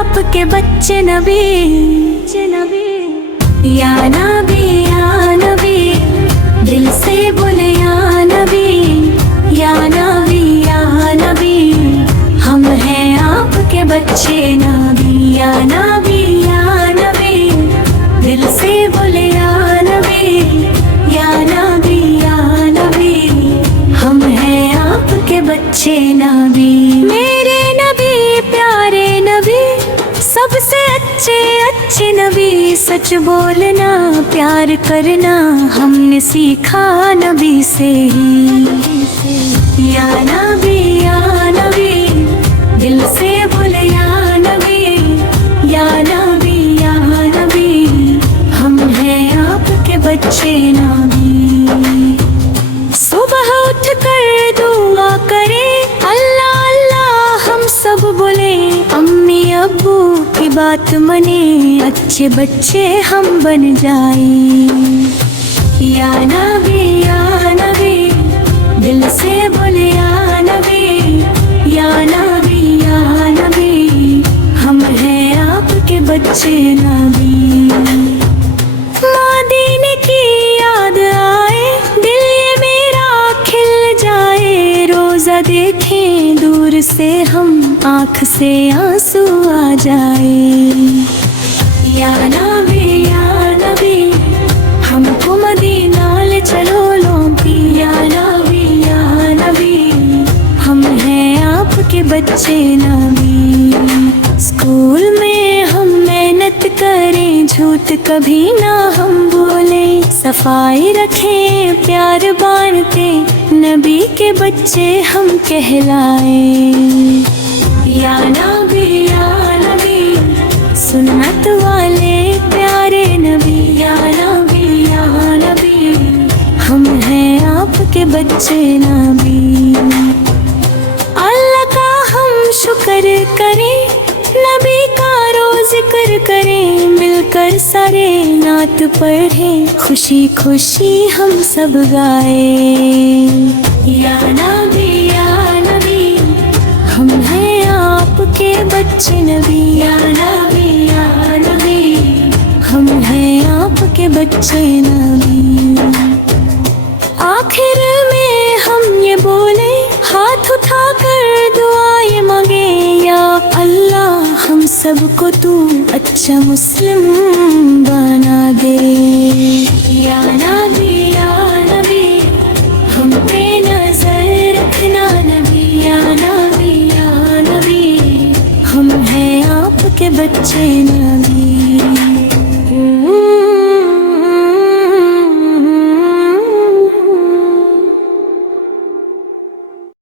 آپ کے بچے نبی یا نبی یا نبی، دل سے بولے یا نبی یا نبی یا نبی، ہم ہیں آپ کے بچے نبی یا نبی یا نبی، دل سے بولے یا نبی یا نبی یا نبی، ہم ہیں آپ کے بچے نبی۔ میرے نبی پیارے نبی، سب سے اچھے نبی، سچ بولنا پیار کرنا ہم نے سیکھا نبی سے ہی۔ یا نبی یا نبی، دل سے بولے یا نبی یا نبی یا نبی، ہم ہیں آپ کے بچے نبی۔ صبح اٹھ کر دعا کرے اللہ اللہ ہم سب بولے، امی ابو کی بات منے، اچھے بچے ہم بن جائیں۔ یا نبی یا نبی، دل سے بولے یا نبی یا نبی یا نبی، ہم ہیں آپ کے بچے نبی۔ مدینے کی یاد آئے دل یہ میرا کھل جائے، روزہ دیکھیں دور سے ہم آنکھ سے آنسو آ جائے۔ یا نبی ہم کو مدینہ لے چلو لوٹی، یا نبی ہم ہیں آپ کے بچے نبی۔ اسکول میں ہم محنت کریں، جھوٹ کبھی نہ ہم بولیں، صفائی رکھیں پیار بانٹے، نبی کے بچے ہم کہلائیں۔ یا نبی سنت والے پیارے نبی، یا نبی ہم ہیں آپ کے بچے نبی۔ اللہ کا ہم شکر کریں، نبی کا روز ذکر کریں، مل کر سارے نعت پڑھیں، خوشی خوشی ہم سب گائیں۔ یا نبی ہم ہیں آپ کے بچے نبی، یا نبی ہم ہیں آپ کے بچے نبی۔ آخر میں ہم یہ بولے، ہاتھ اٹھا کر دعائیں مانگے، یا اللہ ہم سب کو تو اچھا مسلم بنا دے۔ یا نبی ہم پہ نظر رکھنا نبی، یا نبی ہم ہیں آپ کے بچے نبی۔